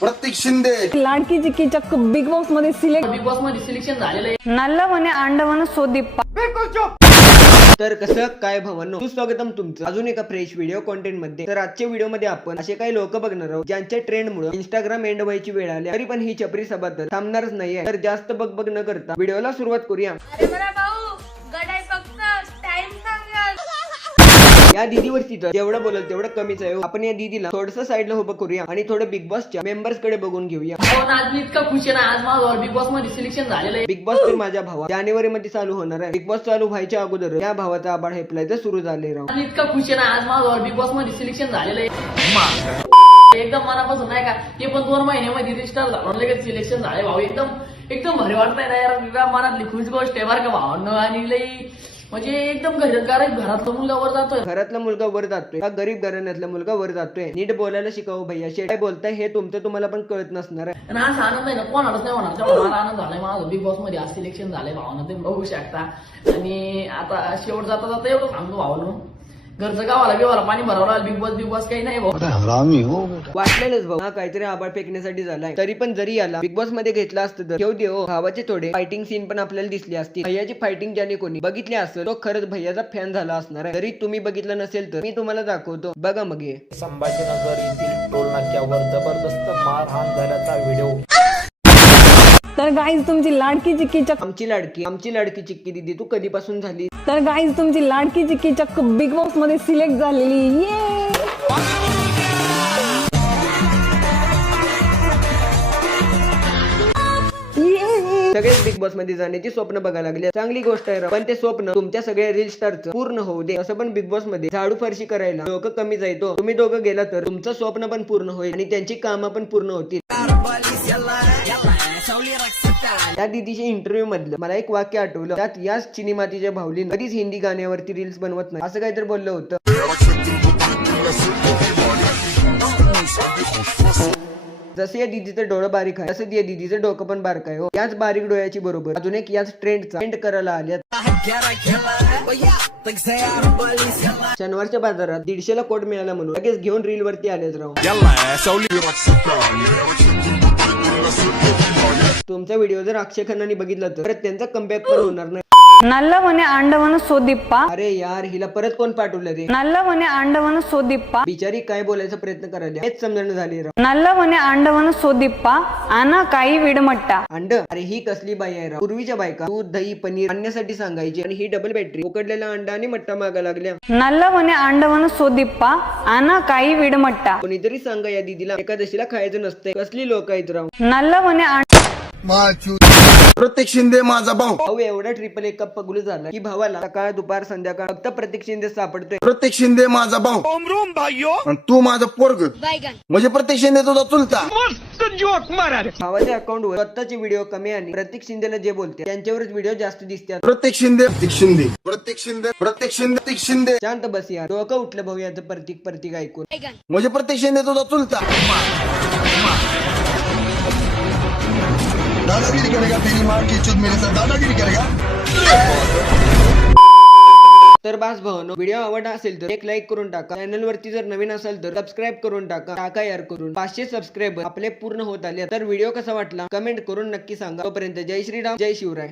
प्रतीक शिंदे लाडकी चिक्की चक्क big boss मध्ये selection झालेलं आहे. नल्ला म्हणे अंडवण सोदीप्पा. तर कसं काय भावांनो, सुस्वागतम तुमचं अजून एका फ्रेश व्हिडिओ कॉन्टेंट मध्ये. तर आजच्या व्हिडिओ मध्ये आपण असे काही लोक बघणार आहोत ज्यांच्या ट्रेंड मुळे इंस्टाग्राम एंड व्हायची वेळ आली, तरी पण ही चपरी सभा तर थांबणारच नाहीये. तर जास्त बग न करता व्हिडिओला सुरुवात करूया. अरे बरा भाऊ गडाई फक्त टाइम सांगाल. या दीदीवरती तर जेवढं बोलल तेवढं कमीच आहे. आपण या दीदीला थोडस साईडला उभं करूया आणि थोडं बिग बॉसच्या मेंबर्स कडे बघून घेऊया. आज मी इतका खुश आहे ना, आज माझं बिग बॉस मध्ये सिलेक्शन झालेलं आहे. बिग बॉस तर माझ्या भावा जानेवारी मध्ये चालू होणार आहे. बिग बॉस चालू व्हायच्या अगोदर या भावाचा आबाळ हेपलाय तर सुरू झाले राव. आज मी इतका खुश आहे ना, आज माझं बिग बॉस मध्ये सिलेक्शन झालेलं आहे. एकदम मनापासून नाही का, ते पण 2 महिन्यामध्ये रजिस्टर झालं, लगेच सिलेक्शन झाले भाऊ. एकदम एकदम भारी वाटतंय ना यार, मनातली खुश गोष्ट आहे बरं का भावांनो. आणि लई म्हणजे एकदम घरातला मुलगा वर जातोय. घरातला मुलगा वर जातोय, गरीब घराण्यातला मुलगा वर जातोय. नीट बोलायला शिकावं भैया. काय बोलताय हे तुमचं तुम्हाला पण कळत नसणार आहे. आणि आज आनंद आहे ना, कोणालाच नाही होणार तेवढा मला आनंद झालाय. माझं बिग बॉस मध्ये आज सिलेक्शन झालंय भावानं, ते बघू शकता. आणि आता शेवट जाता जाता एवढं सांगतो भावानं, घरचं गावाला पाणी भरावं. बिग बॉस काही नाही भाऊ. वाटलेलंच भाऊ, हा काहीतरी आबाळ फेकण्यासाठी झालाय. तरी पण जरी याला बिग बॉस मध्ये घेतला असतं तर ठेव देव भावाचे थोडे फायटिंग सीन पण आपल्याला दिसले असतील. भैयाची फायटिंग ज्याने कोणी बघितली असेल तो खरंच भैयाचा फॅन झाला असणार आहे. जरी तुम्ही बघितलं नसेल तर मी तुम्हाला दाखवतो, बघा मग हे. संभाजीनगर येथील टोल नाक्यावर जबरदस्त मारहाण झाल्याचा व्हिडिओ. तर गाईज तुमची लाडकी चिक्की चक्क आमची लाडकी चिक्की दीदी तू कधीपासून झाली? तर गाईज तुमची लाडकी चिक्की चक्क बिग बॉस मध्ये सिलेक्ट झालेली. ये सगळेच बिग बॉस मध्ये जाण्याची स्वप्न बघायला लागले. चांगली गोष्ट आहे राव. पण ते स्वप्न तुमच्या सगळ्या रील स्टारचं पूर्ण होऊ दे. असं पण बिग बॉस मध्ये झाडू फरशी करायला लोक कमी जायतो. तुम्ही दोघं गेला तर तुमचं स्वप्न पण पूर्ण होईल आणि त्यांची कामं पण पूर्ण होतील. त्या दीदीच्या इंटरव्ह्यू मधलं मला एक वाक्य आठवलं. त्यात याच चिनी मातीच्या भावलीनं कधीच हिंदी गाण्यावरती रील्स बनवत नाही असं काहीतरी बोललं होतं. जसे या दीदीचं डोळं बारीक आहे तसं या दीदीचं डोकं पण बारीक आहे. याच बारीक डोळ्याची बरोबर अजून एक याच ट्रेंड करायला आल्यात. शनिवारच्या बाजारात 150ला कोट मिळाला म्हणून लगेच घेऊन रील वरती आलेच राव. तुमचा व्हिडिओ जर अक्षय खन्नाने बघितला तर त्यांचा कमबॅक पण होणार नाही. नल्ला म्हणे अंडवण सोदीप्पा. अरे यार, हिला परत कोण पाठवलं रे? नल्ला म्हणे अंडवण सोदीप्पा. बिचारी काय बोलायचा प्रयत्न करायला हेच समजणं झाली राव. नल्ला म्हणे अंडवण सोदीप्पा आना काही विडमट्टा. अंड? अरे ही कसली बाई आहे राव. पूर्वीच्या बायका दूध दही पनीर आणण्यासाठी सांगायची आणि ही डबल बॅटरी उकडलेला अंडा आणि मट्टा मागा लागल्या. नल्ला म्हणे अंडवण सोदीप्पा आना काही विडमट्टा. कोणीतरी सांगा या दीदीला एकादशीला खायचं नसतंय. कसली लोक आहेत राव. नल्ला म्हणे प्रतीक शिंदे माझा भाऊ. भाऊ एवढा ट्रिपल एक कप पगुल झाला की भावाला सकाळ दुपार संध्याकाळ फक्त प्रतीक शिंदे सापडतोय. प्रतीक शिंदे माझा भाऊ आणि तू माझं पोरग म्हणजे प्रतीक शिंदे तुझा चुलता. भावाच्या अकाउंटवर स्वतःचे व्हिडिओ कमी आणि प्रतीक शिंदेला जे बोलते त्यांच्यावरच व्हिडिओ जास्त दिसतात. प्रतीक शिंदे प्रतीक शिंदे प्रतीक शिंदे प्रतीक शिंदे प्रतीक शिंदे. शांत बस यार, डोकं उठलं भाऊ याचं प्रतीक ऐकून. म्हणजे प्रतीक शिंदे तुझा चुलता. दादागिरी करेगा तेरी माँ की चुद मेरे साथ दादागिरी करेगा. तर बास भावानो, व्हिडिओ आवडला असेल तर एक लाईक करून टाका. चॅनल वरती जर नवीन असेल तर सबस्क्राईब करून टाका यार करून. 500 सबस्क्राईबर आपले पूर्ण होत आले. तर व्हिडिओ कसा वाटला कमेंट करून नक्की सांगा. तोपर्यंत जय श्रीराम, जय शिवराय.